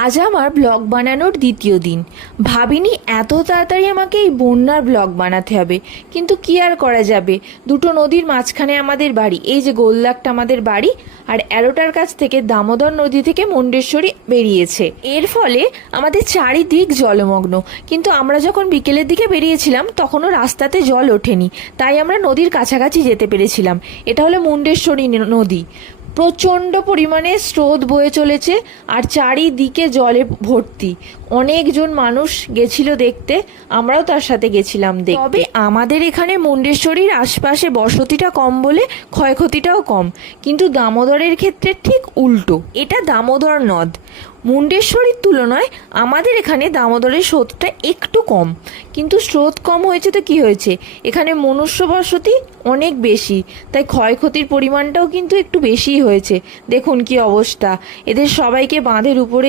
আজ আমার ব্লগ বানানোর দ্বিতীয় দিন। ভাবিনি এত তাড়াতাড়ি আমাকে এই বন্যার ব্লগ বানাতে হবে, কিন্তু কি আর করা যাবে। দুটো নদীর মাঝখানে আমাদের বাড়ি, এই যে গোলদাগটা আমাদের বাড়ি, আর এরোটার কাছ থেকে দামোদর নদী থেকে মুন্ডেশ্বরী বেরিয়েছে। এর ফলে আমাদের চারিদিক জলমগ্ন। কিন্তু আমরা যখন বিকেলের দিকে বেরিয়েছিলাম তখনও রাস্তাতে জল ওঠেনি, তাই আমরা নদীর কাছাকাছি যেতে পেরেছিলাম। এটা হলো মুন্ডেশ্বরী নদী। প্রচণ্ড পরিমাণে স্রোত বয়ে চলেছে আর চারিদিকে জলে ভর্তি। অনেকজন মানুষ গেছিল দেখতে, আমরাও তার সাথে গেছিলাম দেখতে। তবে আমাদের এখানে মুন্ডেশ্বরীর আশপাশে বসতিটা কম বলে ক্ষয়ক্ষতিটাও কম, কিন্তু দামোদরের ক্ষেত্রে ঠিক উল্টো। এটা দামোদর নদ। মুন্ডেশ্বরীর তুলনায় আমাদের এখানে দামোদরের স্রোতটা একটু কম, কিন্তু স্রোত কম হয়েছে তো কি হয়েছে, এখানে মনুষ্য বসতি অনেক বেশি, তাই ক্ষয়ক্ষতির পরিমাণটাও কিন্তু একটু বেশিই হয়েছে। দেখুন কি অবস্থা, এদের সবাইকে বাঁধের উপরে